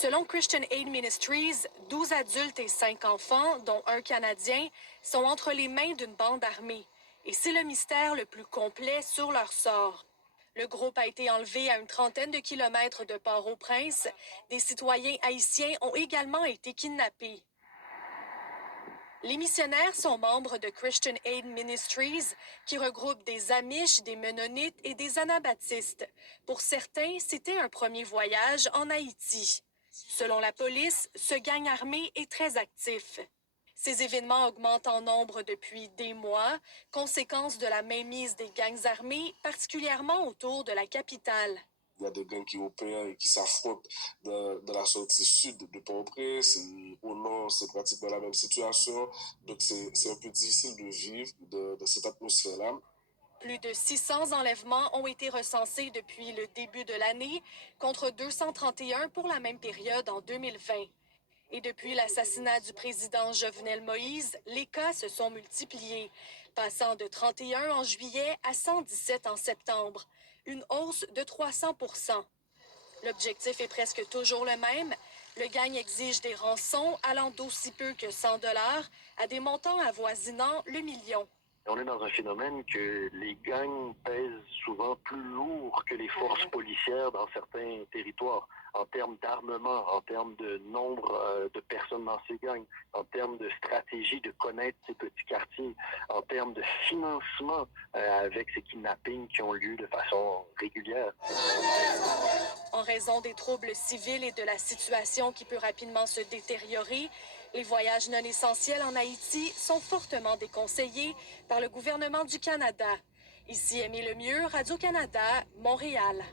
Selon Christian Aid Ministries, 12 adultes et 5 enfants, dont un Canadien, sont entre les mains d'une bande armée. Et c'est le mystère le plus complet sur leur sort. Le groupe a été enlevé à une trentaine de kilomètres de Port-au-Prince. Des citoyens haïtiens ont également été kidnappés. Les missionnaires sont membres de Christian Aid Ministries, qui regroupe des Amish, des Mennonites et des Anabaptistes. Pour certains, c'était un premier voyage en Haïti. Selon la police, ce gang armé est très actif. Ces événements augmentent en nombre depuis des mois, conséquence de la mainmise des gangs armés, particulièrement autour de la capitale. Il y a des gangs qui opèrent et qui s'affrontent dans la sortie sud de Port-au-Prince. Au nord, c'est pratiquement la même situation. Donc, c'est un peu difficile de vivre dans cette atmosphère-là. Plus de 600 enlèvements ont été recensés depuis le début de l'année, contre 231 pour la même période en 2020. Et depuis l'assassinat du président Jovenel Moïse, les cas se sont multipliés, passant de 31 en juillet à 117 en septembre, une hausse de 300 %. L'objectif est presque toujours le même. Le gang exige des rançons allant d'aussi peu que 100 $ à des montants avoisinant le million. On est dans un phénomène que les gangs pèsent souvent plus lourd que les forces policières dans certains territoires, en termes d'armement, en termes de nombre de personnes dans ces gangs, en termes de stratégie de connaître ces petits quartiers, en termes de financement avec ces kidnappings qui ont lieu de façon régulière. En raison des troubles civils et de la situation qui peut rapidement se détériorer, les voyages non essentiels en Haïti sont fortement déconseillés par le gouvernement du Canada. Ici Aimée Lemieux, Radio-Canada, Montréal.